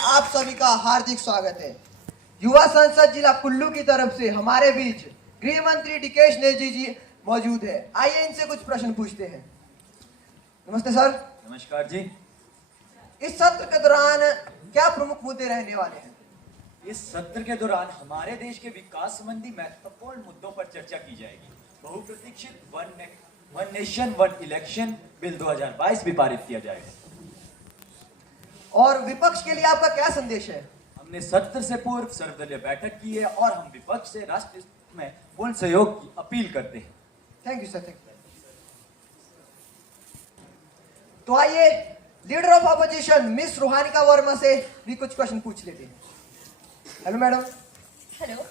आप सभी का हार्दिक स्वागत है। युवा संसद जिला कुल्लू की तरफ से हमारे बीच गृह मंत्री डीकेश नेजी जी मौजूद है। आइए इनसे कुछ प्रश्न पूछते हैं। नमस्ते सर। नमस्कार जी। इस सत्र के दौरान क्या प्रमुख मुद्दे रहने वाले हैं? इस सत्र के दौरान हमारे देश के विकास संबंधी महत्वपूर्ण मुद्दों पर चर्चा की जाएगी। बहुप्रतीक्षित one nation one election bill 2022 भी पारित किया जाएगा। और विपक्ष के लिए आपका क्या संदेश है? हमने सत्र से पूर्व सर्वदलीय बैठक की है और हम विपक्ष से राष्ट्र हित में पूर्ण सहयोग की अपील करते हैं। Thank you sir. Thank you. तो आइए leader of opposition miss Ruhanika Verma से भी कुछ क्वेश्चन पूछ लेते हैं। Hello madam. Hello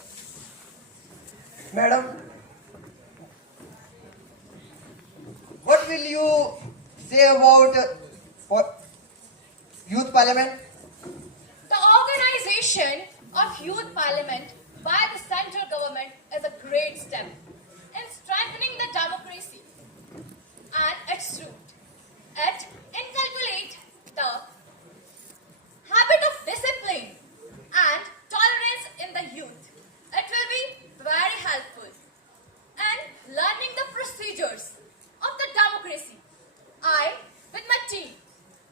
madam, what will you say about youth parliament? The organization of Youth Parliament by the central government is a great step in strengthening the democracy and its root. It inculcates the habit of discipline and tolerance in the youth. It will be very helpful in learning the procedures of the democracy. I, with my team,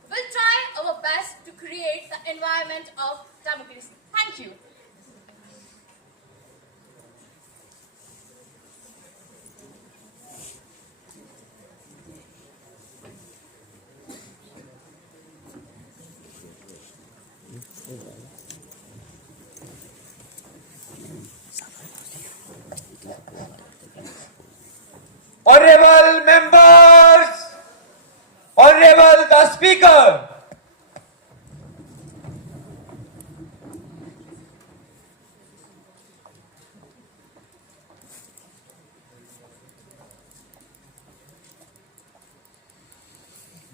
will try our best to create the environment of democracy. Thank you. Honorable members, Honorable the Speaker.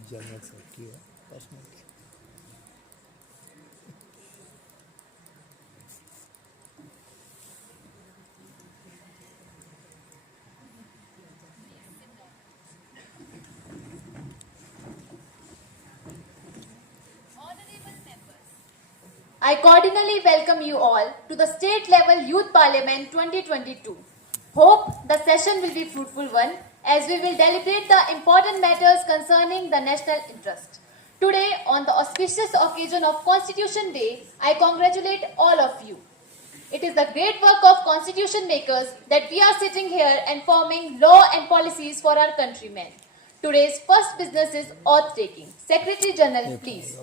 General secretary है personal. I cordially welcome you all to the State Level Youth Parliament 2022. Hope the session will be fruitful one as we will deliberate the important matters concerning the national interest. Today, on the auspicious occasion of Constitution Day, I congratulate all of you. It is the great work of constitution makers that we are sitting here and forming law and policies for our countrymen. Today's first business is oath taking. Secretary General, please.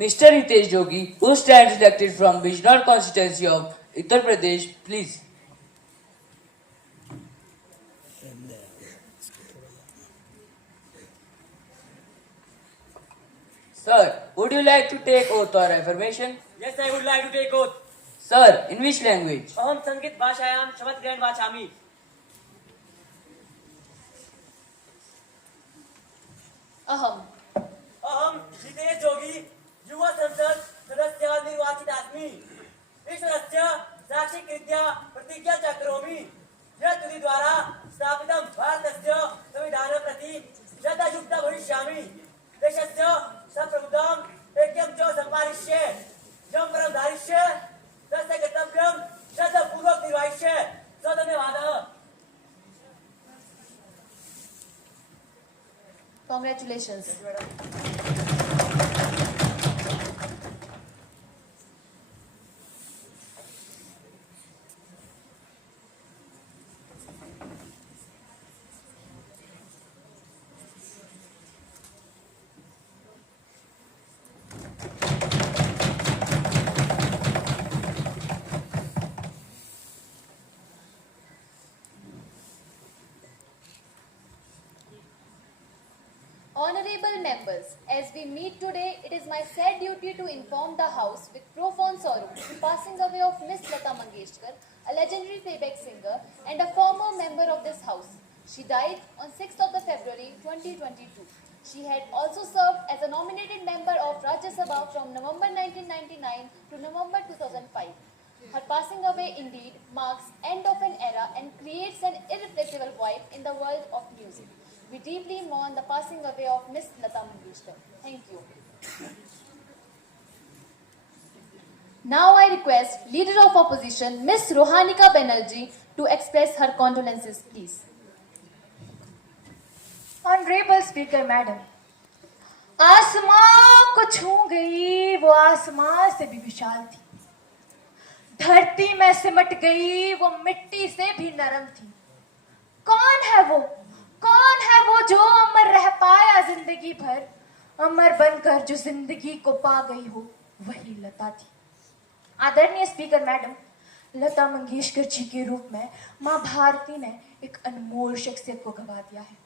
Mr. Hitesh Jogi, who stands elected from Bijnor constituency of Uttar Pradesh, please. Sir, would you like to take oath or affirmation? Yes, I would like to take oath. Sir, in which language? Aham Sangit Bhashayam Shabad Grand Vachami. Aham. Aham Hitesh Jogi, युवा संसद सदस्य निर्वाचित आदमी ईश्वरस्य साक्षिकृत्य प्रतिज्ञा चक्रोमि यत् द्वारा स्थापितं भारतस्य संविधानं प्रति श्रद्धायुक्तः भविष्यामि देशस्य सप्रभुत्वम् ऐक्यं च सम्पादयिष्ये यं परं धारयिष्ये तस्य कर्तव्यं श्रद्धापूर्वक निर्वहिष्ये धन्यवादः। Congratulations. Honorable members, as we meet today, it is my sad duty to inform the House with profound sorrow the passing away of Miss Lata Mangeshkar, a legendary playback singer and a former member of this House. She died on 6th of February 2022. She had also served as a nominated member of Rajya Sabha from November 1999 to November 2005. Her passing away indeed marks end of an era and creates an irreplaceable void in the world of music. We deeply mourn the passing away of Miss Lata Mangeshkar. Thank you. Now I request Leader of Opposition, Ms. Rohanika Banerjee, to express her condolences, please. Honorable Speaker Madam, आसमां को छू गई वो आसमां से भी विशाल थी, धरती में सिमट गई वो मिट्टी से भी नरम थी। कौन है वो जो अमर रह पाया जिंदगी भर, अमर बनकर जो जिंदगी को पा गई हो, वही लता थी। आदरणीय स्पीकर मैडम, लता मंगेशकर जी के रूप में माँ भारती ने एक अनमोल शख्सियत को गवा दिया है।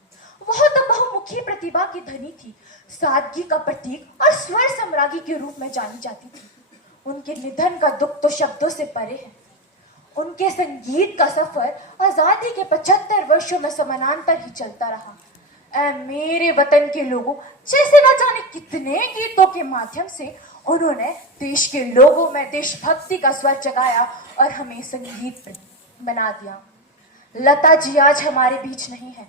वह तो बहुमुखी प्रतिभा की धनी थी, सादगी का प्रतीक और स्वर सम्राज्ञी के रूप में जानी जाती थी। उनके निधन का दुख तो शब्दों से परे है। उनके संगीत का सफर आजादी के 75 वर्षों में समानांतर ही चलता रहा। ऐ मेरे वतन के लोगों, जैसे न जाने कितने गीतों के माध्यम से उन्होंने देश के लोगों में देशभक्ति का स्वर जगाया और हमें संगीत बना दिया। लता जी आज हमारे बीच नहीं है,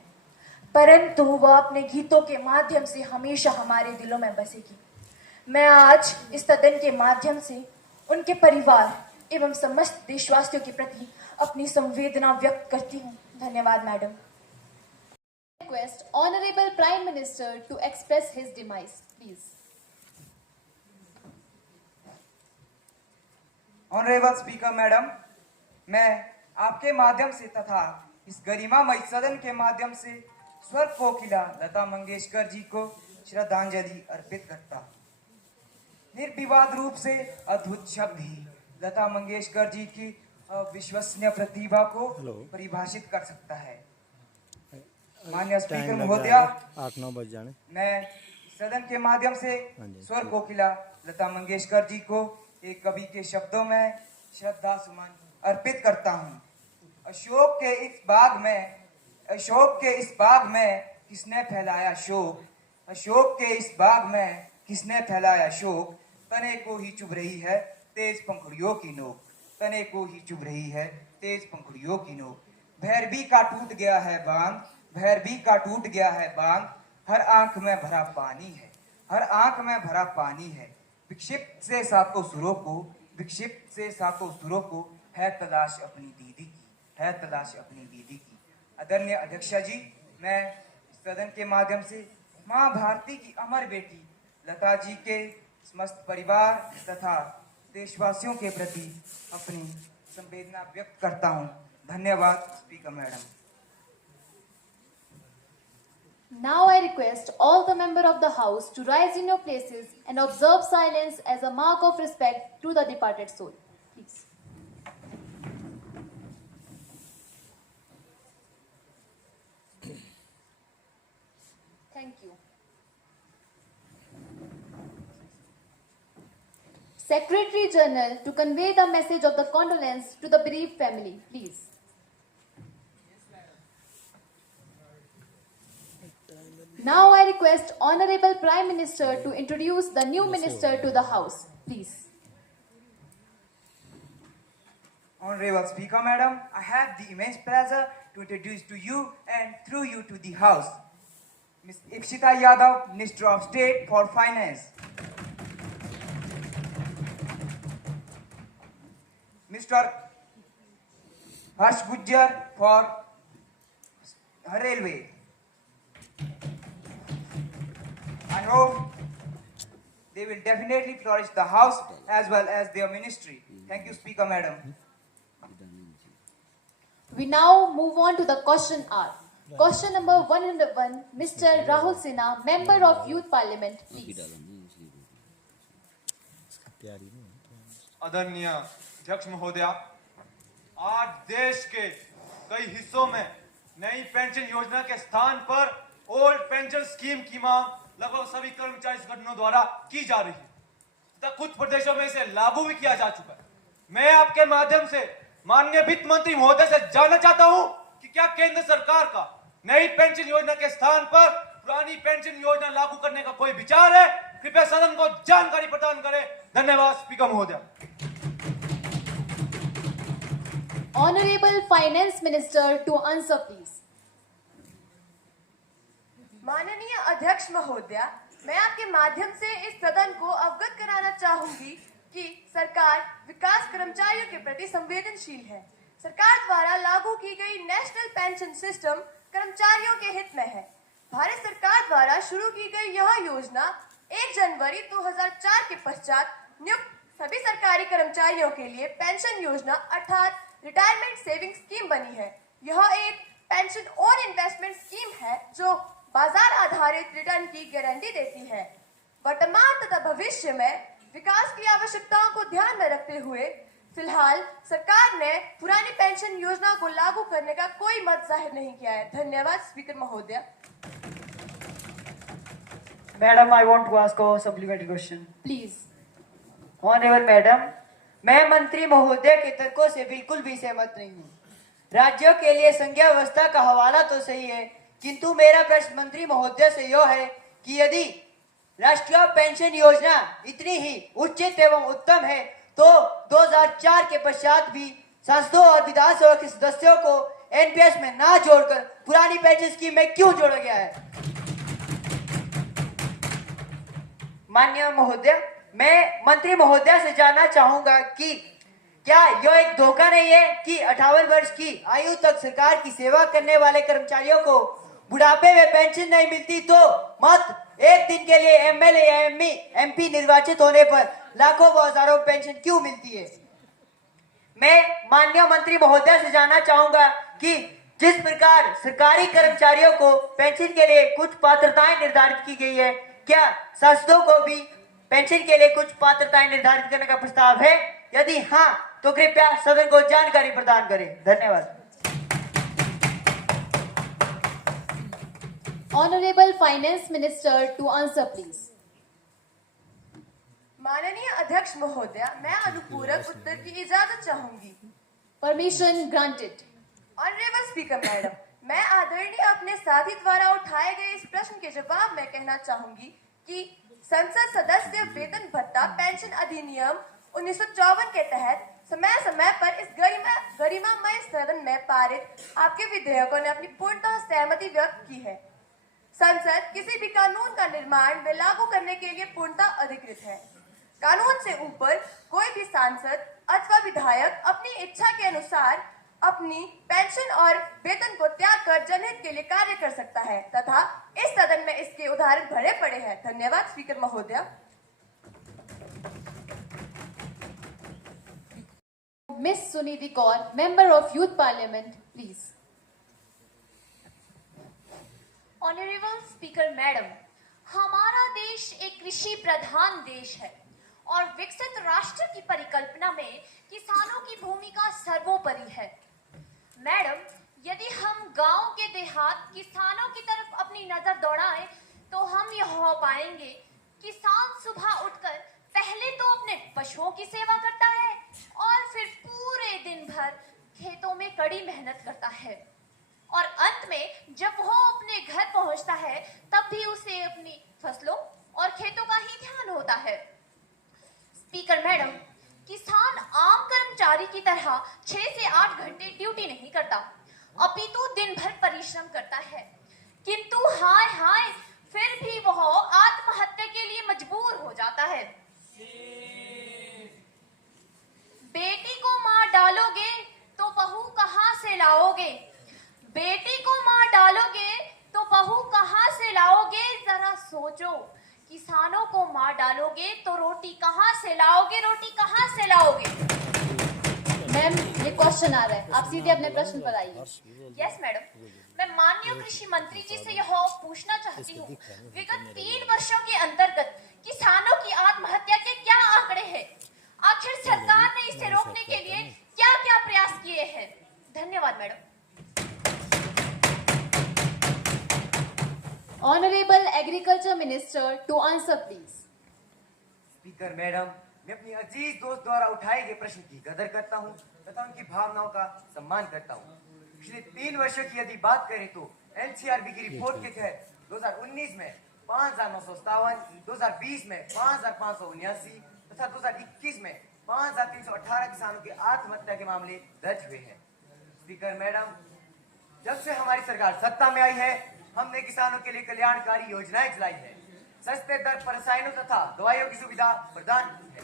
परंतु वह अपने गीतों के माध्यम से हमेशा हमारे दिलों में बसेगी। मैं आज इस सदन के माध्यम से उनके परिवार एवं समस्त देशवासियों के प्रति अपनी संवेदना व्यक्त करती हूँ। धन्यवाद madam. Request Honorable Prime Minister to express his demise, please. Honourable speaker madam, मैं आपके माध्यम से तथा इस गरिमामय सदन के माध्यम से स्वर कोकिला लता मंगेशकर जी को श्रद्धांजलि अर्पित करता हूँ। निर्विवाद रूप से अद्भुत शब्द ही लता मंगेशकर जी की अविश्वसनीय प्रतिभा को परिभाषित कर सकता है। माननीय स्पीकर महोदया, 8-9 बज जाने। मैं सदन के माध्यम से स्वर कोकिला लता मंगेशकर जी को एक कवि के शब्दों में श्रद्धा सुमन अर्पित करता हूँ। अशोक के इस बाग में किसने फैलाया शोक, अशोक के इस बाग में किसने फैलाया शोक, तने को ही चुभ रही है तेज पंखुड़ियों की नोक, तने को ही चुभ रही है तेज पंखुड़ियों की नोक। भैरवी का टूट गया है बांध, भैरवी का टूट गया है बांध, हर आंख में भरा पानी है, हर आंख में भरा पानी है। विक्षिप्त से सातों सुरों को, विक्षिप्त से सातों सुरों को है तलाश अपनी दीदी की, है तलाश अपनी दीदी की। आदरणीय अध्यक्षा जी, मैं सदन के माध्यम से माँ भारती की अमर बेटी लता जी के समस्त परिवार तथा देशवासियों के प्रति अपनी संवेदना व्यक्त करता हूँ। धन्यवाद speaker madam. Now I request all the members of the House to rise in your places and observe silence as a mark of respect to the departed soul. Please. Thank you. Secretary General to convey the message of the condolence to the bereaved family, please. Now I request Honorable Prime Minister to introduce the new minister to the House, please. Honorable Speaker Madam, I have the immense pleasure to introduce to you and through you to the House, Ms. Ikshita Yadav, Minister of State for Finance. Mr. Harsh Gujjar for Railway. I hope they will definitely flourish the House as well as their ministry. Thank you, Speaker Madam. We now move on to the question hour. Question number 101, Mr. Rahul Sinha, Member of Youth Parliament, please. आदरणीय अध्यक्ष महोदया, आज देश के कई हिस्सों में नई पेंशन योजना के स्थान पर ओल्ड पेंशन स्कीम की मांग लगभग सभी कर्मचारी संगठनों द्वारा की जा रही है तथा कुछ प्रदेशों में इसे लागू भी किया जा चुका है। मैं आपके माध्यम से माननीय वित्त मंत्री महोदय से जानना चाहता हूं कि क्या केंद्र सरकार का नई पेंशन योजना के स्थान पर पुरानी पेंशन योजना लागू करने का कोई विचार है? कृपया सदन को जानकारी प्रदान करें। धन्यवाद स्पीकर महोदया। Honorable Finance Minister to answer, please. माननीय अध्यक्ष महोदया, मैं आपके माध्यम से इस सदन को अवगत कराना चाहूंगी कि सरकार विकास कर्मचारियों के प्रति संवेदनशील है। सरकार द्वारा लागू की गई नेशनल पेंशन सिस्टम कर्मचारियों के हित में है। भारत सरकार द्वारा शुरू की गई यह योजना 1 जनवरी 2004 के पश्चात नियुक्त सभी सरकारी कर्मचारियों के लिए पेंशन योजना अर्थात रिटायरमेंट सेविंग स्कीम बनी है। यह एक पेंशन और इन्वेस्टमेंट स्कीम है जो बाजार आधारित रिटर्न की गारंटी देती है। वर्तमान तथा भविष्य में विकास की आवश्यकताओं को ध्यान में रखते हुए फिलहाल सरकार ने पुरानी पेंशन योजना को लागू करने का कोई मत जाहिर नहीं किया है। धन्यवाद स्पीकर महोदय। Madam, I want to ask a supplementary question Please. Honourable madam, मैं मंत्री महोदय के तर्कों से बिल्कुल भी सहमत नहीं हूँ। राज्यों के लिए संज्ञा व्यवस्था का हवाला तो सही है, किंतु मेरा प्रश्न मंत्री महोदय से यह है कि यदि राष्ट्रीय पेंशन योजना इतनी ही उचित एवं उत्तम है तो 2004 के पश्चात भी सांसदों और विधानसभा के सदस्यों को एनपीएस में ना जोड़कर पुरानी पेंशन स्कीम में क्यों जोड़ा गया है? माननीय महोदय, मैं मंत्री महोदय से जानना चाहूंगा कि क्या यह एक धोखा नहीं है कि 58 वर्ष की आयु तक सरकार की सेवा करने वाले कर्मचारियों को बुढ़ापे में पेंशन नहीं मिलती तो मत एक दिन के लिए एमएलए या एमपी निर्वाचित होने पर लाखों व हजारों पेंशन क्यों मिलती है? मैं माननीय मंत्री महोदय से जानना चाहूंगा कि जिस प्रकार सरकारी कर्मचारियों को पेंशन के लिए कुछ पात्रताएं निर्धारित की गई है, क्या सांसदों को भी पेंशन के लिए कुछ पात्रताएं निर्धारित करने का प्रस्ताव है? यदि हाँ, तो कृपया सदन को जानकारी प्रदान करें। धन्यवाद। Honorable Finance Minister to answer, please. माननीय अध्यक्ष महोदय, मैं अनुपूरक उत्तर की इजाजत चाहूंगी। Permission granted. Honourable speaker madam, मैं आदरणीय अपने साथी द्वारा उठाए गए इस प्रश्न के जवाब में कहना चाहूंगी कि संसद सदस्य वेतन भत्ता पेंशन अधिनियम 1954 के तहत समय समय पर इस गरिमामय सदन में पारित आपके विधेयकों ने अपनी पूर्णतः सहमति व्यक्त की है। संसद किसी भी कानून का निर्माण व लागू करने के लिए पूर्णतः अधिकृत है। कानून से ऊपर कोई भी सांसद अथवा विधायक अपनी इच्छा के अनुसार अपनी पेंशन और वेतन को त्याग कर जनहित के लिए कार्य कर सकता है तथा इस सदन में इसके उदाहरण भरे पड़े हैं। धन्यवाद स्पीकर महोदय। Miss Sunidhi Kaur, Member of Youth Parliament, please. Honourable speaker madam, हमारा देश एक कृषि प्रधान देश है और विकसित राष्ट्र की परिकल्पना में किसानों की भूमिका सर्वोपरि है। मैडम, यदि हम गांव के देहात किसानों की तरफ अपनी नजर दौड़ाएं तो हम यह हो पाएंगे, किसान सुबह उठकर पहले तो अपने पशुओं की सेवा करता है और फिर पूरे दिन भर खेतों में कड़ी मेहनत करता है और अंत में जब वो अपने घर पहुंचता है तब भी उसे अपनी फसलों और खेतों का ही ध्यान होता है। स्पीकर मैडम, किसान आम कर्मचारी की तरह 6 से 8 घंटे ड्यूटी नहीं करता, अपितु दिन भर परिश्रम करता है, किंतु हाय हाय फिर भी वह आत्महत्या के लिए मजबूर हो जाता है। बेटी को मार डालोगे तो बहू कहां से लाओगे? बेटी को मार डालोगे तो बहू कहां से लाओगे? जरा सोचो, किसानों को मार डालोगे तो रोटी कहां से लाओगे? रोटी कहां से लाओगे? मैम, ये क्वेश्चन आ रहा है, आप सीधे अपने प्रश्न पर आइए। यस मैडम, मैं माननीय कृषि मंत्री जी से यह पूछना चाहती हूँ, विगत 3 वर्षों के अंतर्गत किसानों की आत्महत्या के क्या आंकड़े हैं? आखिर सरकार ने इसे रोकने के लिए क्या क्या प्रयास किए हैं? धन्यवाद madam. Honorable Agriculture Minister to answer, please. Speaker madam, मैं अपनी अजीज दोस्त द्वारा उठाए गए प्रश्न की कदर करता हूं तथा उनकी भावनाओं का सम्मान करता हूं। पिछले 3 वर्षों की यदि बात करें तो एनसीआरबी की रिपोर्ट के तहत 2019 में 5,957, 2020 में 5,579 तथा 2021 में 5,318 किसानों के आत्महत्या के मामले दर्ज हुए हैं। स्पीकर मैडम, जब से हमारी सरकार सत्ता में आई है, हमने किसानों के लिए कल्याणकारी योजनाएं चलाई है, सस्ते दर पर रसायनों तथा दवाइयों की सुविधा प्रदान की है।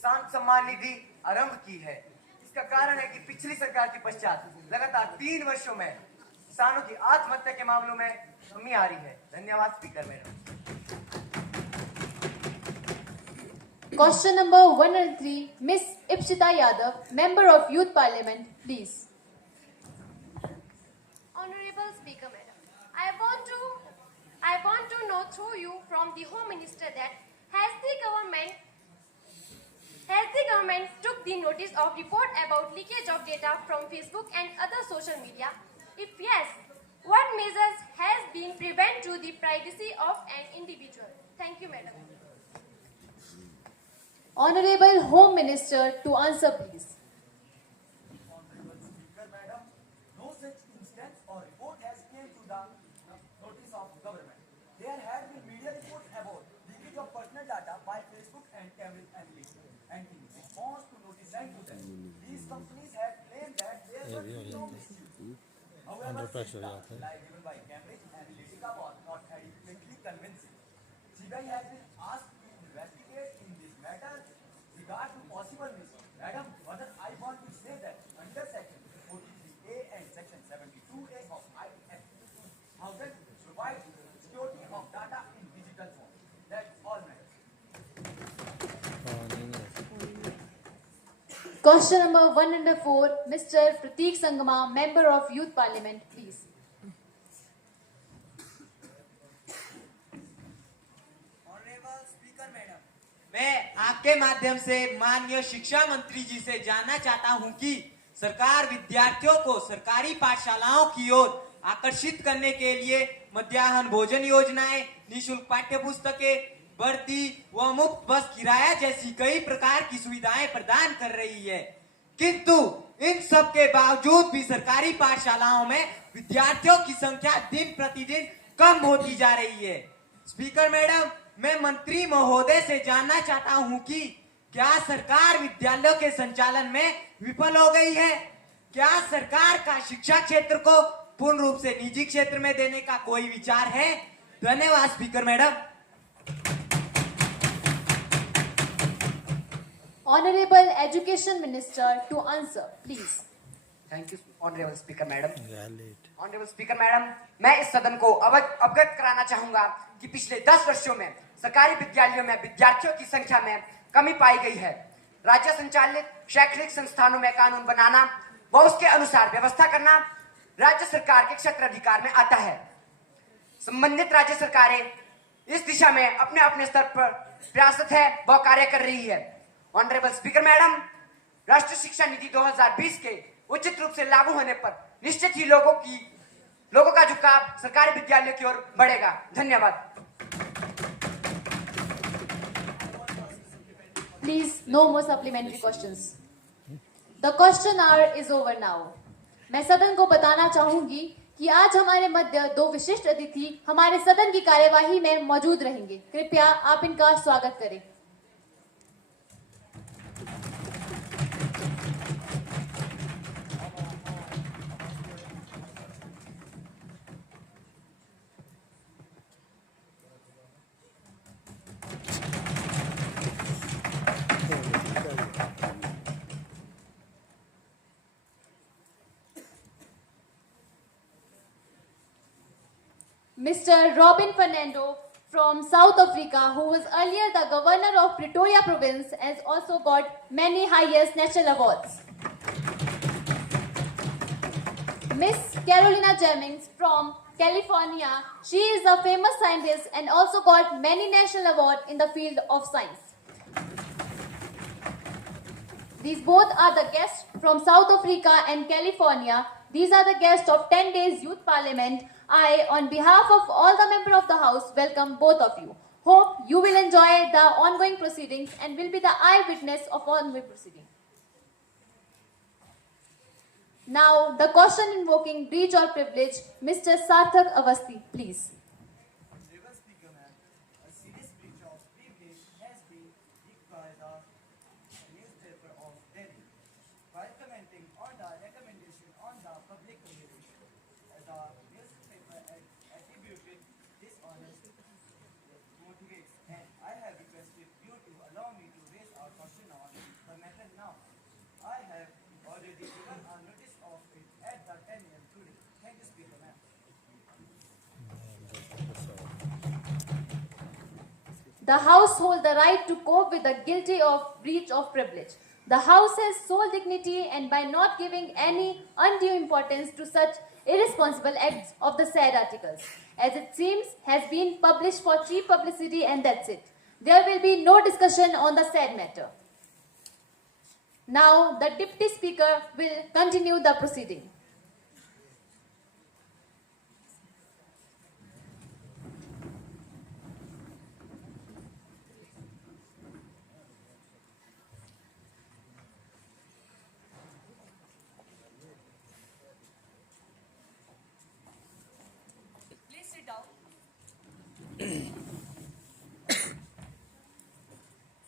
किसान सम्मान निधि आरंभ की है। इसका कारण है कि पिछली सरकार के पश्चात लगातार 3 वर्षों में किसानों की आत्महत्या के मामलों में कमी आ रही है। धन्यवाद speaker madam. Question number 103, Miss Ipshita Yadav, Member of Youth Parliament, please. Honorable Speaker Madam, I want to know through you from the Home Minister that has the government took the notice of report about leakage of data from Facebook and other social media? If yes, what measures has been prevent to the privacy of an individual? Thank you, Madam. Honorable Home Minister to answer, please. Honorable Speaker, Madam, no such instance or report has came to the notice of government. There have been media reports about leakage of personal data by Facebook and Cambridge Analytica, and in response to notice sent to them, these companies have claimed that there was no misuse. However, reply given by Cambridge Analytica was not adequately convincing. CBI has been asked to investigate in this matter regard to possible misuse. Madam, further I want to say that under Section 43A and Section 72A of IAS 2000 provides security of data in digital form. That's all, madam. Question number 104, Mr. Prateek Sangama, Member of Youth Parliament, please. Honourable speaker madam, मैं आपके माध्यम से माननीय शिक्षा मंत्री जी से जानना चाहता हूं कि सरकार विद्यार्थियों को सरकारी पाठशालाओं की ओर आकर्षित करने के लिए मध्याह्न भोजन योजनाएं, निःशुल्क पाठ्य पुस्तकें, वर्दी व मुफ्त बस किराया जैसी कई प्रकार की सुविधाएं प्रदान कर रही है, किंतु इन सब के बावजूद भी सरकारी पाठशालाओं में विद्यार्थियों की संख्या दिन प्रतिदिन कम होती जा रही है। स्पीकर मैडम, मैं मंत्री महोदय से जानना चाहता हूं कि क्या सरकार विद्यालयों के संचालन में विफल हो गई है? क्या सरकार का शिक्षा क्षेत्र को पूर्ण रूप से निजी क्षेत्र में देने का कोई विचार है? धन्यवाद speaker madam. Honorable Education Minister to answer, please. Thank you honourable speaker madam. Valid. Honourable speaker madam, मैं इस सदन को अवगत कराना चाहूंगा कि पिछले 10 वर्षों में सरकारी विद्यालयों में विद्यार्थियों की संख्या में कमी पाई गई है। राज्य संचालित शैक्षणिक संस्थानों में कानून बनाना व उसके अनुसार व्यवस्था करना राज्य सरकार के क्षेत्र अधिकार में आता है। संबंधित राज्य सरकारें इस दिशा में अपने अपने स्तर पर प्रयासरत है व कार्य कर रही है। ऑनरेबल स्पीकर मैडम, राष्ट्रीय शिक्षा नीति 2020 के उचित रूप से लागू होने पर निश्चित ही लोगों का झुकाव सरकारी विद्यालयों की ओर बढ़ेगा। धन्यवाद। Please, no more supplementary questions. The question hour is over now. मैं सदन को बताना चाहूंगी कि आज हमारे मध्य 2 विशिष्ट अतिथि हमारे सदन की कार्यवाही में मौजूद रहेंगे। कृपया आप इनका स्वागत करें। Mr. Robin Fernando from South Africa, who was earlier the governor of Pretoria province, has also got many highest national awards. Miss Carolina Jennings from California, she is a famous scientist and also got many national awards in the field of science. These both are the guests from South Africa and California. These are the guests of 10 Days Youth Parliament. I, on behalf of all the members of the House, welcome both of you. Hope you will enjoy the ongoing proceedings and will be the eyewitness of ongoing proceedings. Now, the question invoking breach or privilege, Mr. Sarthak Avasti, please. Honorable Speaker, ma'am, a serious breach of privilege has been leaked by the newspaper of Delhi. While commenting on the recommendation on the public communication, the newspaper attributed dishonest motives, and I have requested you to allow me to raise our question on The House holds the right to cope with the guilty of breach of privilege. The House has sole dignity, and by not giving any undue importance to such irresponsible acts of the said articles, as it seems has been published for cheap publicity, and that's it. There will be no discussion on the said matter. Now the Deputy Speaker will continue the proceeding. Please sit down.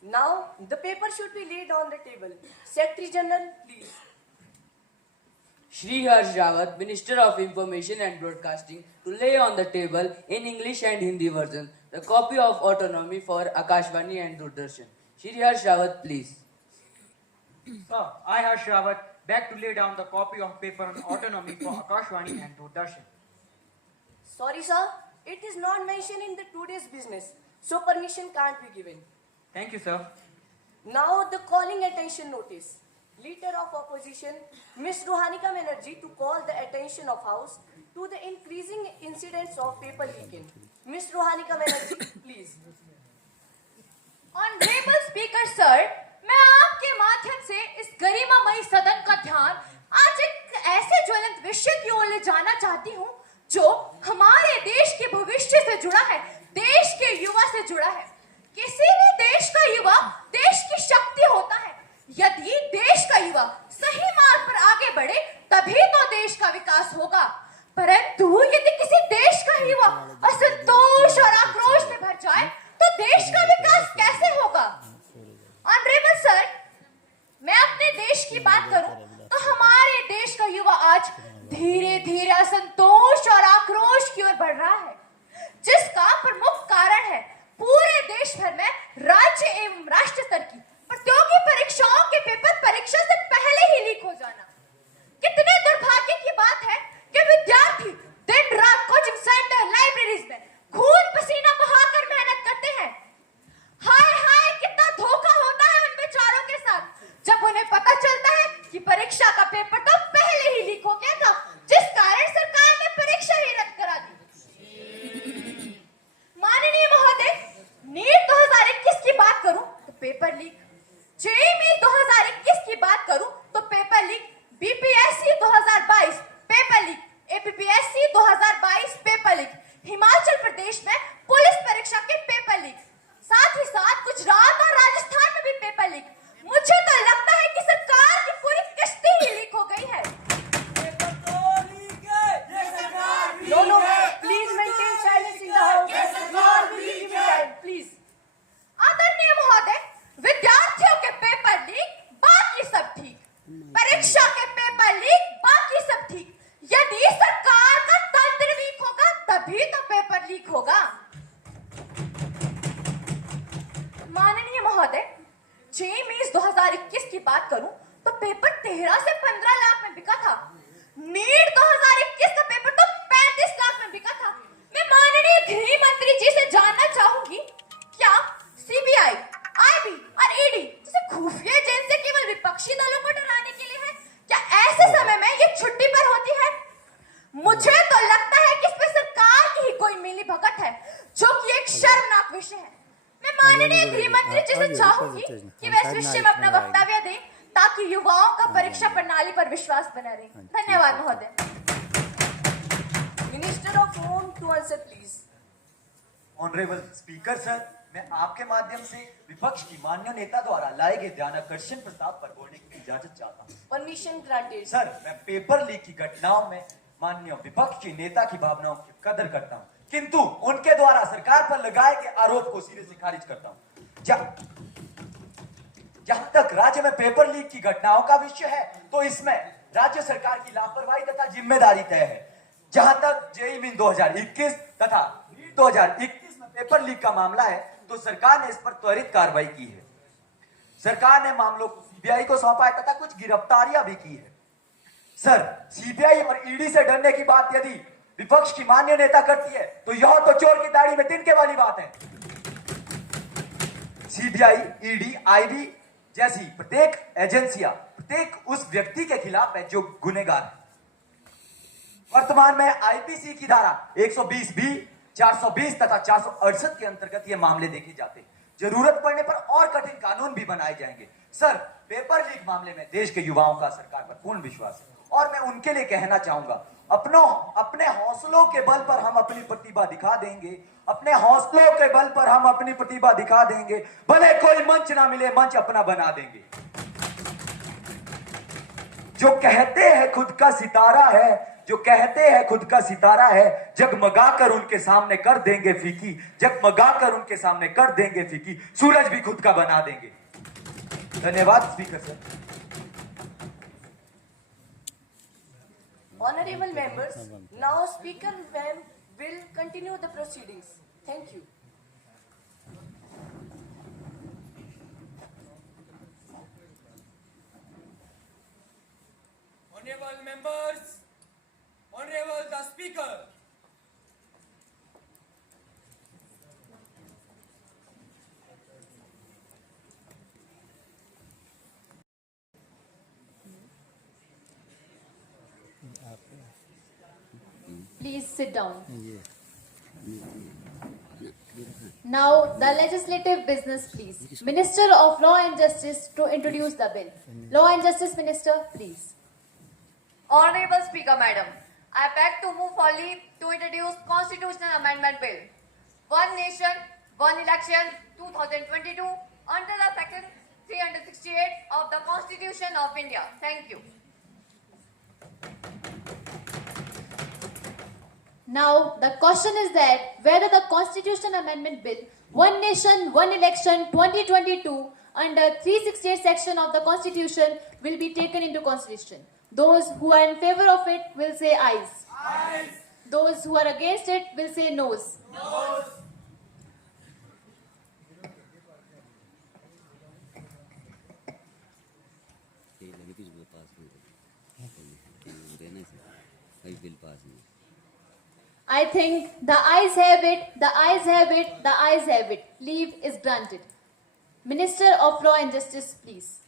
Now, the paper should be laid on the table. Secretary General, please. Shri Harsh Rawat, Minister of Information and Broadcasting, to lay on the table in English and Hindi version the copy of autonomy for Akashvani and Doordarshan. Shri Harsh Rawat, please. Sir, I, Harsh Rawat, beg to lay down the copy of paper on autonomy for Akashvani and Doordarshan. Sorry, sir. It is not mentioned in the today's business, so permission can't be given. Thank you, sir. Now, the calling attention notice. Leader of Opposition, Ms. Ruhanika Banerjee, to call the attention of House to the increasing incidents of paper leaking. Ms. Ruhanika Banerjee, please. Honourable speaker sir, मैं आपके माध्यम से इस गरिमामयी सदन का ध्यान आज एक ऐसे ज्वलंत विषय की ओर ले जाना चाहती हूँ जो हमारे देश के भविष्य से जुड़ा है, देश के युवा से जुड़ा है। किसी भी देश का युवा देश की शक्ति होता है। यदि देश का युवा सही मार्ग पर आगे बढ़े तभी तो देश का विकास होगा, परंतु यदि किसी देश का युवा असंतोष और आक्रोश में भर जाए तो देश का विकास कैसे होगा? ऑनरेबल सर, मैं अपने देश की बात करूं तो हमारे देश का युवा आज धीरे धीरे असंतोष और आक्रोश की ओर बढ़ रहा है, जिसका प्रमुख कारण है पूरे देश भर में राज्य एवं राष्ट्र स्तर की प्रतियोगी परीक्षाओं के पेपर परीक्षा से पहले ही लीक हो जाना। कितने दुर्भाग्य की बात है कि विद्यार्थी दिन रात कोचिंग सेंटर, लाइब्रेरीज में खून पसीना बहाकर मेहनत करते हैं। हाय हाय, कितना धोखा होता है उन बेचारों के साथ जब उन्हें पता चलता है कि परीक्षा का पेपर तो पहले ही लीक हो गया था, जिस कारण सरकार ने परीक्षा ही रद्द करा दी। माननीय महोदय, नीट 2021 की बात करूं तो पेपर लीक, जेईई 2021 की बात करूं तो paper leak, BPSC 2022 paper leak, APPSC 2022 paper leak, Himachal Pradesh में पुलिस परीक्षा के पेपर लीक, साथ ही साथ गुजरात और राजस्थान में भी पेपर लीक। मुझे तो लगता है कि सरकार की पूरी कश्ती ही लीक हो गई है। No, please maintain silence in the house. You are being given time, please. आदरणीय महोदय, विद्यार्थियों के पेपर लीक, बाकी सब ठीक, परीक्षा के पेपर लीक, बाकी सब ठीक। यदि सरकार का तंत्र वीक होगा तभी तो पेपर लीक होगा। माननीय महोदय, जेईई 2021 की बात करूं तो पेपर 13 से 15 लाख में बिका था। नीट 2021 का पेपर तो 35 लाख में बिका था। मैं माननीय गृह मंत्री जी से जानना चाहूंगी, क्या सीबीआई, आईबी और ईडी जैसे खुफिया एजेंसी केवल विपक्षी दलों को डराने के लिए है? क्या ऐसे समय में ये छुट्टी पर होती है? मुझे तो लगता है कि इसमें सरकार की ही कोई मिली भगत है, जो कि एक शर्मनाक विषय है। मैं माननीय गृह मंत्री जी से चाहूंगी कि वे इस विषय में अपना वक्तव्य दें ताकि युवाओं का परीक्षा प्रणाली पर विश्वास बना रहे। धन्यवाद महोदय। Minister of home to answer please. Honourable speaker sir, मैं आपके माध्यम से विपक्ष की मान्य नेता द्वारा लाए गए ध्यानाकर्षण प्रस्ताव पर बोलने की इजाजत चाहता हूँ। Permission granted. सर, मैं पेपर लीक की घटनाओं में माननीय विपक्ष के नेता की भावनाओं की कदर करता हूँ, किंतु उनके द्वारा सरकार पर लगाए गए आरोप को सिरे से खारिज करता हूँ। जहां तक राज्य में पेपर लीक की घटनाओं का विषय है तो इसमें राज्य सरकार की लापरवाही तथा जिम्मेदारी तय है। जहां तक जेईई 2021 तथा नीट 2021 में पेपर लीक का मामला है तो सरकार ने इस पर त्वरित कार्रवाई की है। सरकार ने मामलों को सीबीआई को सौंपा है तथा कुछ गिरफ्तारियां भी की है। सर, सीबीआई और ईडी से डरने की बात यदि विपक्ष की मान्य नेता करती है तो यह तो चोर की दाढ़ी में तिनके वाली बात है। सीबीआई, ईडी, आईबी जैसी प्रत्येक एजेंसियां प्रत्येक उस व्यक्ति के खिलाफ है जो गुनहगार है। वर्तमान में आईपीसी की धारा 120 बी, 420 तथा 468 के अंतर्गत ये मामले देखे जाते हैं। जरूरत पड़ने पर और कठिन कानून भी बनाए जाएंगे। सर, पेपर लीक मामले में देश के युवाओं का सरकार पर पूर्ण विश्वास है और मैं उनके लिए कहना चाहूंगा, अपने हौसलों के बल पर हम अपनी प्रतिभा दिखा देंगे। अपने हौसलों के बल पर हम अपनी प्रतिभा दिखा देंगे। भले कोई मंच ना मिले, मंच अपना बना देंगे। जो कहते हैं खुद का सितारा है, जो कहते हैं खुद का सितारा है, जगमगाकर उनके सामने कर देंगे फीकी, जगमगाकर उनके सामने कर देंगे फीकी, सूरज भी खुद का बना देंगे। धन्यवाद speaker sir. Honorable members, now Speaker ma'am will continue the proceedings. Thank you. Honorable members, Honorable the Speaker. Please sit down. Now, the legislative business, please. Minister of Law and Justice to introduce the bill. Law and Justice Minister, please. Honorable Speaker, Madam, I beg to move for leave to introduce Constitutional Amendment Bill. One Nation, One Election 2022 under the Section 368 of the Constitution of India. Thank you. Now, the question is that whether the Constitution Amendment Bill, One Nation, One Election 2022 under 368 section of the Constitution will be taken into consideration. Those who are in favor of it will say ayes. Ayes. Those who are against it will say noes. Noes. I think the ayes have it, the ayes have it, the ayes have it. Leave is granted. Minister of Law and Justice, please.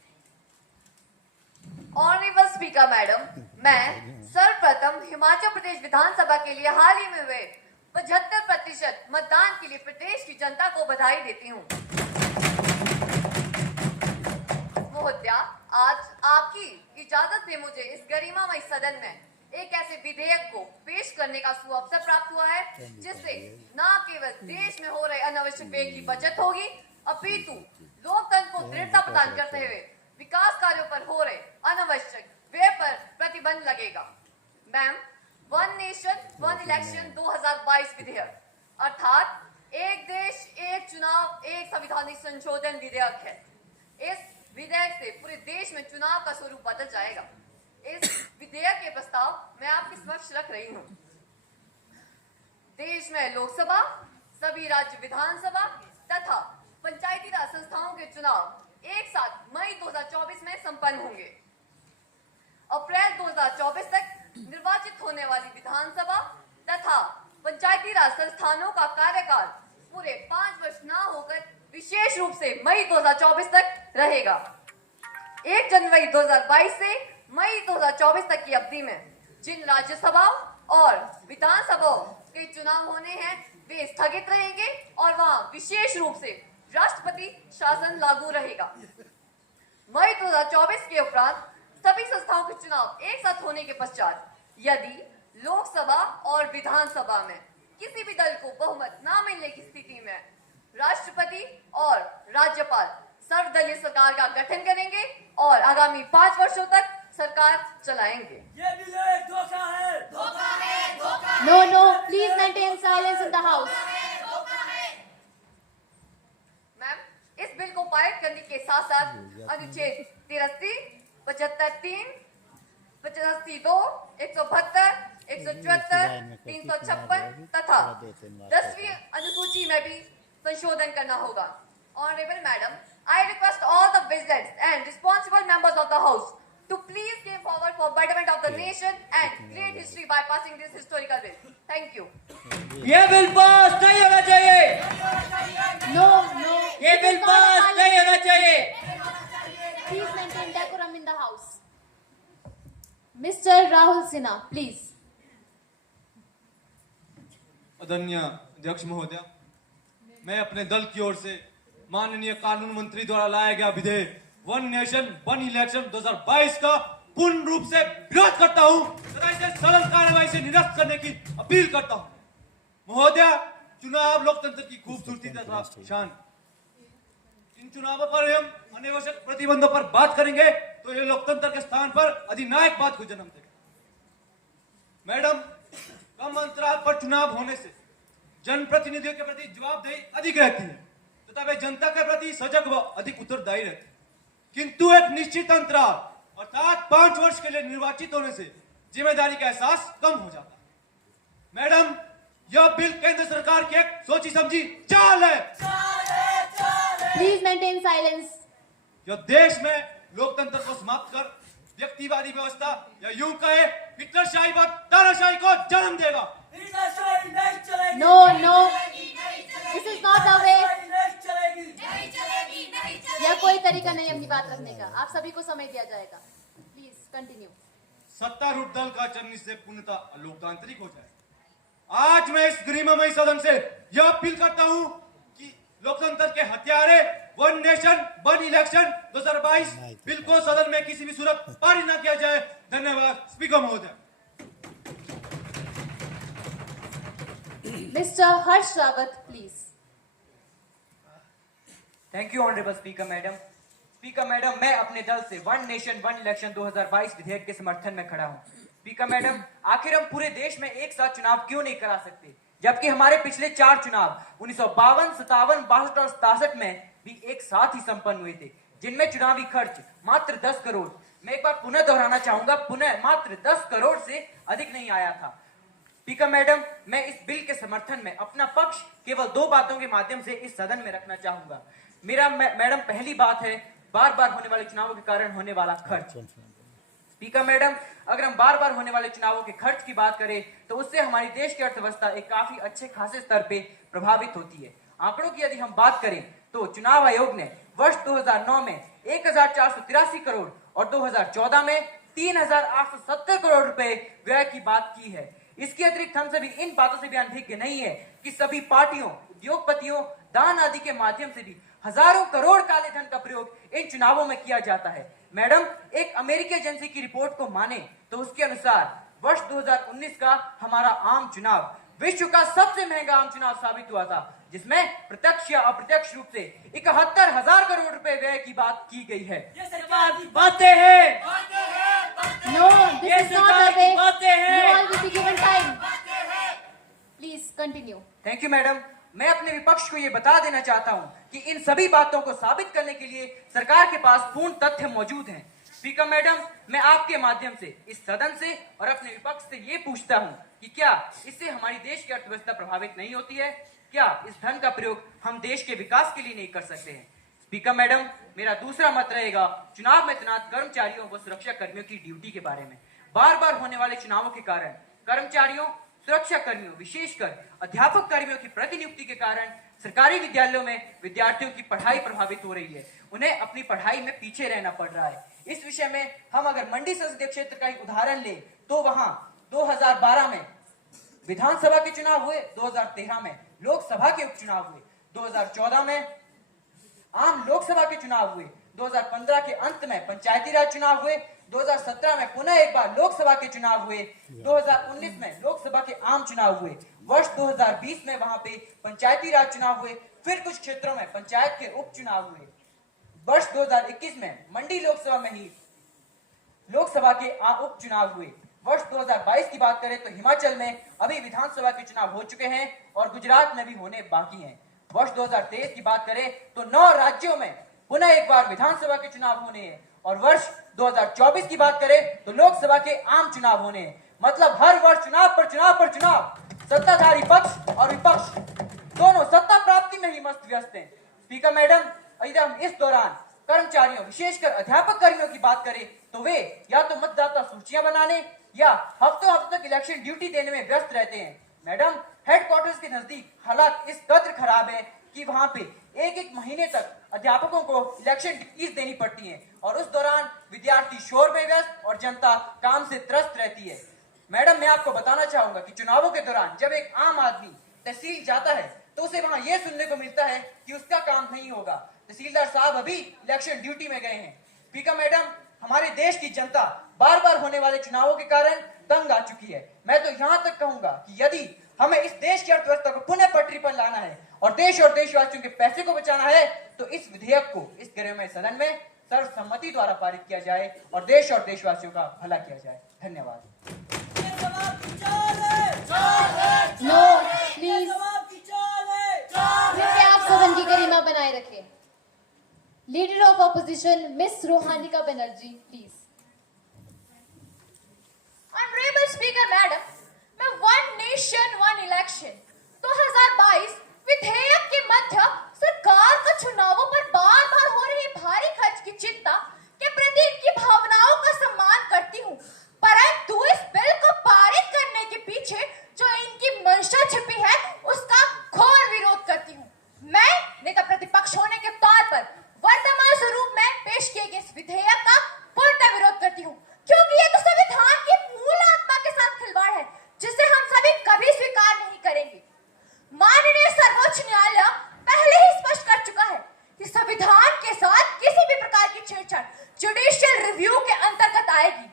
Honorable Speaker, Madam, मैं सर्वप्रथम हिमाचल प्रदेश विधानसभा के लिए हाल ही में हुए 75% मतदान के लिए प्रदेश की जनता को बधाई देती हूँ। महोदया, आज आपकी इजाजत से मुझे इस गरिमामय सदन में एक ऐसे विधेयक को पेश करने का सुअवसर प्राप्त हुआ है जिससे न केवल देश में हो रहे अनावश्यक व्यय की बचत होगी, अपितु लोकतंत्र को दृढ़ता प्रदान करते हुए विकास कार्यों पर हो रहे अनावश्यक व्यय पर प्रतिबंध लगेगा। Ma'am, one nation one election 2022 विधेयक अर्थात एक देश एक चुनाव एक संवैधानिक संशोधन विधेयक है। इस विधेयक से पूरे देश में चुनाव का स्वरूप बदल जाएगा। इस विधेयक के प्रस्ताव मैं आपके समक्ष रख रही हूँ। देश में लोकसभा, सभी राज्य विधानसभा तथा पंचायती राज संस्थाओं के चुनाव एक साथ मई 2024 में संपन्न होंगे। अप्रैल 2024 तक निर्वाचित होने वाली विधानसभा तथा पंचायती राज संस्थानों का कार्यकाल पूरे 5 वर्ष न होकर विशेष रूप से मई 2024 तक रहेगा। 1 जनवरी 2022 से मई 2024 तक की अवधि में जिन राज्यसभाओं और विधानसभाओं के चुनाव होने हैं वे स्थगित रहेंगे और वहां विशेष रूप से राष्ट्रपति शासन लागू रहेगा। मई 2024 के उपरांत सभी संस्थाओं के चुनाव एक साथ होने के पश्चात यदि लोकसभा और विधानसभा में किसी भी दल को बहुमत न मिलने की स्थिति में राष्ट्रपति और राज्यपाल सर्वदलीय सरकार का गठन करेंगे और आगामी 5 वर्षों तक सरकार चलाएंगे। ये विधेयक धोखा है, धोखा है, धोखा है। No, no, please maintain silence in the house. Ma'am, इस बिल को पारित करने के साथ साथ अनुच्छेद 83, 75(3), 85(2), 172, 174, 356 तथा 10वीं अनुसूची में भी संशोधन करना होगा। Honorable Madam, I request all the vigilant and responsible members of the House to please came forward for betterment of the nation and create history by passing this historical bill. Thank you. ये bill pass नहीं होना चाहिए। No, no. ये bill pass नहीं होना चाहिए। Please maintain decorum in the house. Mr. Rahul Sinha, please. आदरणीय अध्यक्ष महोदय, मैं अपने दल की ओर से माननीय कानून मंत्री द्वारा लाया गया विधेयक वन नेशन वन इलेक्शन 2022 का पूर्ण रूप से विरोध करता हूं तथा इसे सरल कार्यवाही से निरस्त करने की अपील करता हूं। महोदय, चुनाव लोकतंत्र की खूबसूरती तथा शान। इन चुनावों पर हम अनावश्यक प्रतिबंधों पर बात करेंगे तो ये लोकतंत्र के स्थान पर अधिनायक बात को जन्म देगा। मैडम, कम अंतराल पर चुनाव होने से जनप्रतिनिधियों के प्रति जवाबदेही अधिक रहती है तथा वे जनता के प्रति सजग व अधिक उत्तरदायी रहते हैं, किंतु एक निश्चित अंतराल अर्थात 5 वर्ष के लिए निर्वाचित होने से जिम्मेदारी का एहसास कम हो जाता है। मैडम, यह बिल केंद्र सरकार की एक सोची समझी चाल है। Please maintain silence. यह देश में लोकतंत्र को समाप्त कर व्यक्तिवादी व्यवस्था या यूं कहे हिटलरशाही व तानाशाही को जन्म देगा। No, no. This is not the way. यह कोई तरीका नहीं अपनी बात रखने का। आप सभी को समय दिया जाएगा। Please continue. सत्तारूढ़ दल का चरण इससे पूर्णतः लोकतांत्रिक हो जाए। आज मैं इस गरिमामय सदन से यह अपील करता हूं कि लोकतंत्र के हत्यारे one nation one election 2022 bill को सदन में किसी भी सूरत पारित न किया जाए। धन्यवाद। स्पीकर महोदय। Mr. Harsh Rawat, please. Thank you honourable speaker madam. Speaker madam, मैं अपने दल से वन नेशन वन इलेक्शन 2022 विधेयक के समर्थन में खड़ा हूं। स्पीकर मैडम, आखिर हम पूरे देश में एक साथ चुनाव क्यों नहीं करा सकते, जबकि हमारे पिछले 4 चुनाव 1952, 57, 62 और 67 में भी एक साथ ही संपन्न हुए थे, जिनमें चुनावी खर्च मात्र 10 करोड़, मैं एक बार पुनः दोहराना चाहूंगा, पुनः मात्र 10 करोड़ से अधिक नहीं आया था। स्पीकर मैडम, मैं इस बिल के समर्थन में अपना पक्ष केवल 2 बातों के माध्यम से इस सदन में रखना चाहूंगा। मेरा मैडम पहली बात है बार बार होने वाले चुनावों के कारण होने वाला खर्च। स्पीकर मैडम, अगर हम बार बार होने वाले चुनावों के खर्च की बात करें तो उससे हमारी देश की अर्थव्यवस्था एक काफी अच्छे खासे स्तर पे प्रभावित होती है। आंकड़ों की यदि हम बात करें तो चुनाव आयोग ने वर्ष 2009 में 1483 करोड़ और 2014 में 3870 करोड़ रुपए व्यय की बात की है। इसके अतिरिक्त हम सभी इन बातों से भी अनभिज्ञ नहीं है कि सभी पार्टियों, उद्योगपतियों, दान आदि के माध्यम से भी हजारों करोड़ काले धन का प्रयोग इन चुनावों में किया जाता है। मैडम, एक अमेरिकी एजेंसी की रिपोर्ट को माने तो उसके अनुसार वर्ष 2019 का हमारा आम चुनाव विश्व का सबसे महंगा आम चुनाव साबित हुआ था, जिसमें प्रत्यक्ष या अप्रत्यक्ष रूप से 71,000 करोड़ रुपए व्यय की बात की गई है। ये सरकार की बातें हैं। No, this is not the way. बातें हैं। You all will be given time. Please continue. Thank you madam. मैं अपने विपक्ष को ये बता देना चाहता हूं कि इन सभी बातों को साबित करने के लिए सरकार के पास पूर्ण तथ्य मौजूद हैं। स्पीकर मैडम, मैं आपके माध्यम से इस सदन से और अपने विपक्ष से ये पूछता हूं कि क्या इससे हमारी देश की अर्थव्यवस्था प्रभावित नहीं होती है? क्या इस धन का प्रयोग हम देश के विकास के लिए नहीं कर सकते हैं? स्पीकर मैडम, मेरा दूसरा मत रहेगा चुनाव में तैनात कर्मचारियों व सुरक्षा कर्मियों की ड्यूटी के बारे में। बार बार होने वाले चुनावों के कारण कर्मचारियों, सुरक्षा कर्मियों, विशेषकर अध्यापक कर्मियों की प्रतिनियुक्ति के कारण सरकारी विद्यालयों में विद्यार्थियों की पढ़ाई प्रभावित हो रही है। उन्हें अपनी पढ़ाई में पीछे रहना पड़ रहा है। इस विषय में हम अगर मंडी संसदीय क्षेत्र का ही उदाहरण ले तो वहां 2012 में विधानसभा के चुनाव हुए, 2013 में लोकसभा के उपचुनाव हुए, 2014 में आम लोकसभा के चुनाव हुए, 2015 के अंत में पंचायती राज चुनाव हुए, 2017 में पुनः एक बार लोकसभा के चुनाव हुए, 2019 में लोकसभा के आम चुनाव हुए, वर्ष 2020 में वहां पे पंचायती राज चुनाव हुए, फिर कुछ क्षेत्रों में पंचायत के उपचुनाव हुए, वर्ष 2021 में मंडी लोकसभा में ही लोकसभा के उपचुनाव हुए। वर्ष 2022 की बात करें तो हिमाचल में अभी विधानसभा के चुनाव हो चुके हैं और गुजरात में भी होने बाकी हैं। वर्ष 2023 की बात करें तो 9 राज्यों में पुनः एक बार विधानसभा के चुनाव होने हैं और वर्ष 2024 की बात करें तो लोकसभा के आम चुनाव होने हैं। मतलब हर वर्ष चुनाव पर चुनाव पर चुनाव। सत्ताधारी पक्ष और विपक्ष दोनों सत्ता प्राप्ति में ही मस्त व्यस्त हैं। स्पीकर मैडम, यदि हम इस दौरान कर्मचारियों, विशेषकर अध्यापक कर्मियों की बात करें तो वे या तो मतदाता सूचियां बनाने या हफ्तों हफ्तों तक इलेक्शन ड्यूटी देने में व्यस्त रहते हैं। मैडम, हेडक्वार्टर्स के नजदीक हालात इस कदर खराब है कि वहां पे एक एक महीने तक अध्यापकों को इलेक्शन ड्यूटीज देनी पड़ती हैं और उस दौरान विद्यार्थी शोर में व्यस्त और जनता काम से त्रस्त रहती है। मैडम, मैं आपको बताना चाहूंगा कि चुनावों के दौरान जब एक आम आदमी तहसील जाता है तो उसे वहां यह सुनने को मिलता है कि उसका काम नहीं होगा, तहसीलदार साहब अभी इलेक्शन ड्यूटी में गए हैं। स्पीकर मैडम, हमारे देश की जनता बार बार होने वाले चुनावों के कारण तंग आ चुकी है। मैं तो यहाँ तक कहूंगा कि यदि हमें इस देश की अर्थव्यवस्था को पुनः पटरी पर लाना है और देशवासियों के पैसे को बचाना है तो इस विधेयक को इस गृहमय सदन में सर्वसम्मति द्वारा पारित किया जाए और देश और देशवासियों का भला किया जाए। धन्यवाद। नो प्लीज, कृपया आप सदन की गरिमा बनाए रखें। Leader of opposition miss Rohanika Banerjee, please. Honourable speaker madam, मैं वन नेशन वन इलेक्शन 2022 विधेयक के मध्य सरकार का चुनावों पर बार बार हो रही भारी खर्च की चिंता के प्रति इनकी भावनाओं का सम्मान करती हूँ, परंतु इस बिल को पारित करने के पीछे जो इनकी मंशा छिपी है उसका घोर विरोध करती हूँ। मैं नेता प्रतिपक्ष होने के तौर पर वर्तमान स्वरूप में पेश किए गए इस विधेयक का पूर्णतः विरोध करती हूँ, क्योंकि ये तो संविधान की मूल आत्मा के साथ खिलवाड़ है जिसे हम सभी कभी स्वीकार नहीं करेंगे। माननीय सर्वोच्च न्यायालय पहले ही स्पष्ट कर चुका है कि संविधान के साथ किसी भी प्रकार की छेड़छाड़ जुडिशियल रिव्यू के अंतर्गत आएगी।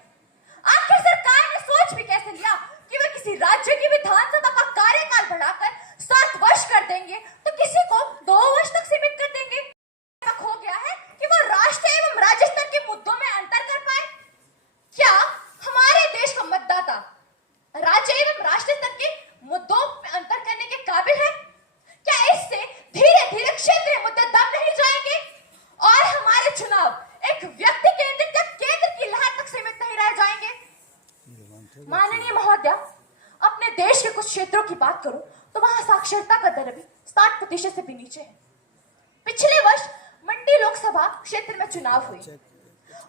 आखिर सरकार ने सोच भी कैसे लिया कि वे किसी राज्य की विधानसभा का कार्यकाल बढ़ाकर 7 वर्ष कर देंगे तो किसी को 2 वर्ष तक सीमित कर देंगे। हो गया है कि वो राष्ट्रीय एवं राज्य स्तर के मुद्दों में अंतर कर पाए। क्या हमारे देश का मतदाता राज्य एवं राष्ट्रीय स्तर के मुद्दों में अंतर करने के काबिल है? क्या इससे धीरे धीरे क्षेत्रीय मुद्दे दब नहीं जाएंगे और हमारे चुनाव एक व्यक्ति केंद्रित या केंद्र की लहर तक सीमित नहीं रह जाएंगे? माननीय महोदया, अपने देश के कुछ क्षेत्रों की बात करूं तो वहां साक्षरता का दर भी 60% से भी नीचे है। पिछले वर्ष मंडी लोकसभा क्षेत्र में चुनाव हुए,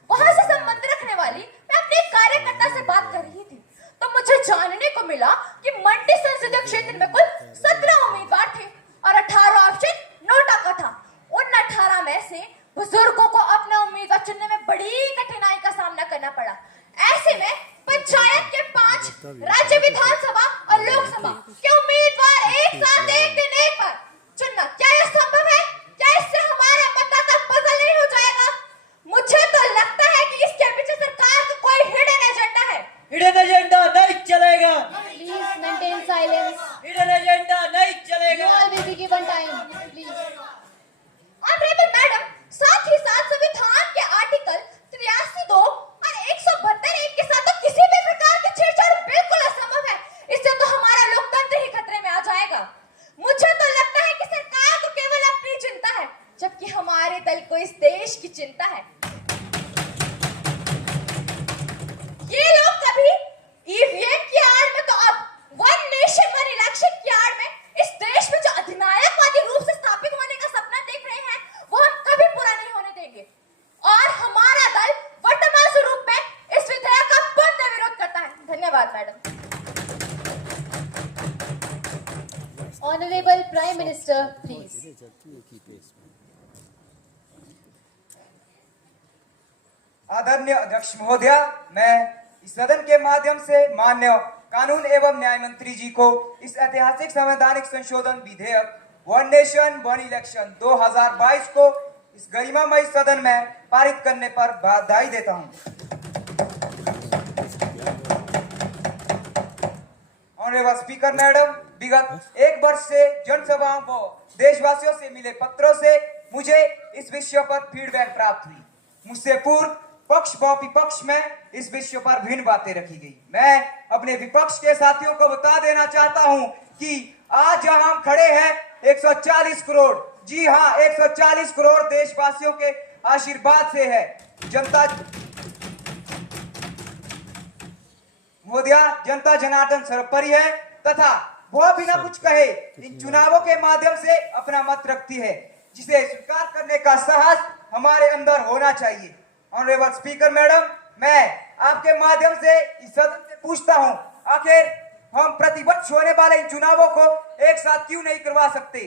वहां से संबंध रखने वाली मैं अपने एक कार्यकर्ता से बात कर रही थी तो मुझे जानने को मिला कि मंडी संसदीय क्षेत्र में कुल 17 उम्मीदवार थे और 18 ऑप्शन नोटा का था। उन 18 में से बुजुर्गों को अपना उम्मीदवार चुनने में बड़ी कठिनाई का सामना करना पड़ा। ऐसे में पंचायत के 5 राज्य विधानसभा और लोकसभा के उम्मीदवार एक साथ एक दिन एक बार चुनना, क्या यह संभव है? क्या इससे हमारा मतदाता पजल नहीं हो जाएगा? मुझे तो लगता है कि इसके पीछे सरकार का कोई हिडन एजेंडा है। हिडन एजेंडा नहीं चलेगा। Please maintain silence. Hidden agenda नहीं चलेगा। You all will be given time, please. Honourable madam, साथ ही साथ संविधान के आर्टिकल 83(2) और 172(1) के साथ तो किसी भी प्रकार की छेड़छाड़ बिल्कुल असंभव है। इससे तो हमारा लोकतंत्र ही खतरे में आ जाएगा। मुझे तो लगता है कि सरकार को केवल अपनी चिंता है, जबकि हमारे दल को इस देश की चिंता है। ये लोग कभी ईवीएम की आड़ में तो अब वन नेशन वन इलेक्शन की आड़ में इस देश में जो अधिनायकवादी रूप से स्थापित होने का सपना देख रहे हैं वो हम कभी पूरा नहीं होने देंगे और हमारा दल वर्तमान स्वरूप में इस विधेयक का पूर्ण विरोध करता है। धन्यवाद madam. Honorable Prime Minister, please. आदरणीय अध्यक्ष महोदया, मैं इस सदन के माध्यम से माननीय कानून एवं न्याय मंत्री जी को इस ऐतिहासिक संवैधानिक संशोधन विधेयक वन नेशन वन इलेक्शन 2022 को इस गरिमामय सदन में पारित करने पर बधाई देता हूं। ऑनरेबल स्पीकर मैडम, विगत 1 वर्ष से जनसभाओं को देशवासियों से मिले पत्रों से मुझे इस विषय पर फीडबैक प्राप्त हुई। मुझसे पूर्व पक्ष व विपक्ष में इस विषय पर भिन्न बातें रखी गई। मैं अपने विपक्ष के साथियों को बता देना चाहता हूं कि आज जहां हम खड़े हैं 140 करोड़, जी हां 140 करोड़ देशवासियों के आशीर्वाद से है। जनता महोदया, जनता जनार्दन सर्वोपरि है तथा वह बिना कुछ कहे इन चुनावों के माध्यम से अपना मत रखती है, जिसे स्वीकार करने का साहस हमारे अंदर होना चाहिए। ऑनरेबल स्पीकर मैडम, मैं आपके माध्यम से इस सदन से पूछता हूं, आखिर हम प्रतिपक्ष होने वाले इन चुनावों को एक साथ क्यों नहीं करवा सकते?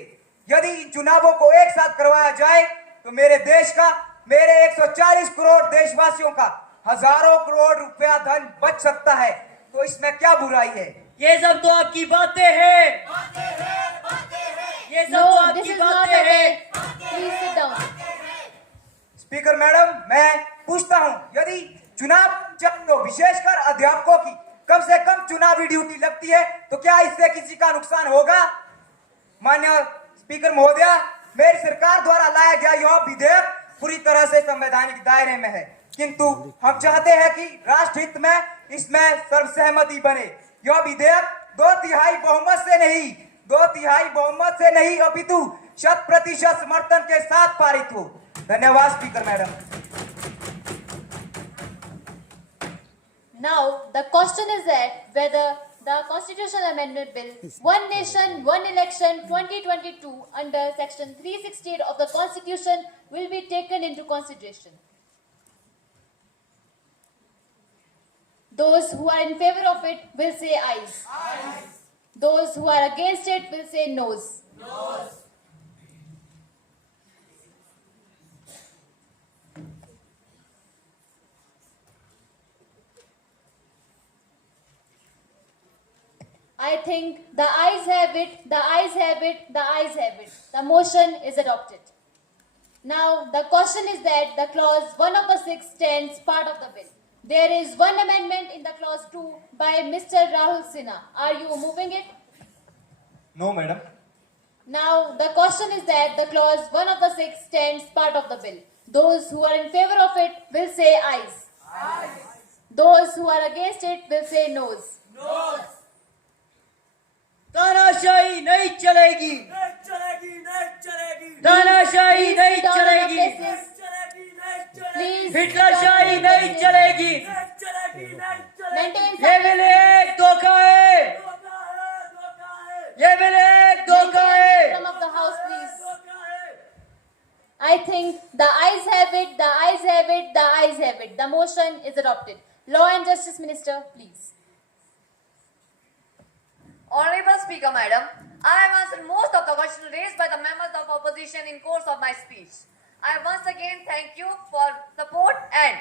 यदि इन चुनावों को एक साथ करवाया जाए तो मेरे देश का, मेरे 140 करोड़ देशवासियों का हजारों करोड़ रुपया धन बच सकता है। तो इसमें क्या बुराई है? ये सब तो आपकी बातें हैं। ये सब No, तो this आपकी is not बातें the way. हैं। Please sit down. Speaker madam, मैं पूछता हूं, यदि चुनाव तो विशेषकर अध्यापकों की कम से कम चुनावी ड्यूटी लगती है तो क्या इससे किसी का नुकसान होगा? माननीय स्पीकर महोदया, मेरी सरकार द्वारा लाया गया यह विधेयक पूरी तरह से संवैधानिक दायरे में है, किंतु हम चाहते हैं कि राष्ट्र हित में इसमें सर्वसहमति बने। यह विधेयक 2/3 बहुमत से नहीं अपितु 100% समर्थन के साथ पारित हो। धन्यवाद speaker madam. Now, the question is that whether the Constitutional Amendment Bill, One Nation, One Election 2022 under Section 368 of the Constitution will be taken into consideration. Those who are in favor of it will say ayes. Those who are against it will say noes. I think the ayes have it, the ayes have it, the ayes have it. The motion is adopted. Now, the question is that the clause 1 of the 6 stands part of the bill. There is one amendment in the clause 2 by Mr. Rahul Sinha. Are you moving it? No, madam. Now, the question is that the clause 1 of the 6 stands part of the bill. Those who are in favor of it will say ayes. Those who are against it will say noes. तानाशाही नहीं चलेगी। तानाशाही नहीं चलेगी। हिटलरशाही नहीं चलेगी। ये bill एक धोखा है। ये बिल एक धोखा है। From of the house, please. I think the ayes have it, the ayes have it, the ayes have it. The motion is adopted. Law and Justice Minister, please. Honorable Speaker, Madam, I have answered most of the questions raised by the members of opposition in course of my speech. I once again thank you for support and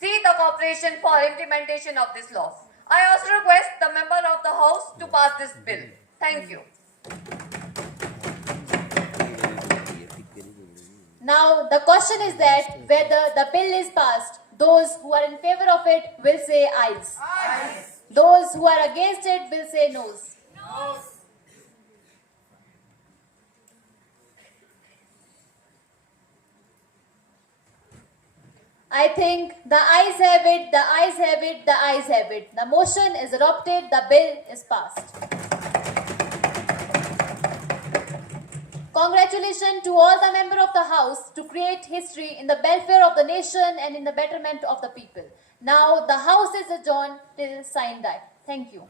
seek the cooperation for implementation of this law. I also request the member of the House to pass this bill. Thank you. Now, the question is that whether the bill is passed, those who are in favor of it will say ayes. Those who are against it will say noes. I think the ayes have it, the ayes have it, the ayes have it. The motion is adopted, the bill is passed. Congratulations to all the members of the House to create history in the welfare of the nation and in the betterment of the people. Now the House is adjourned till sign that. Thank you.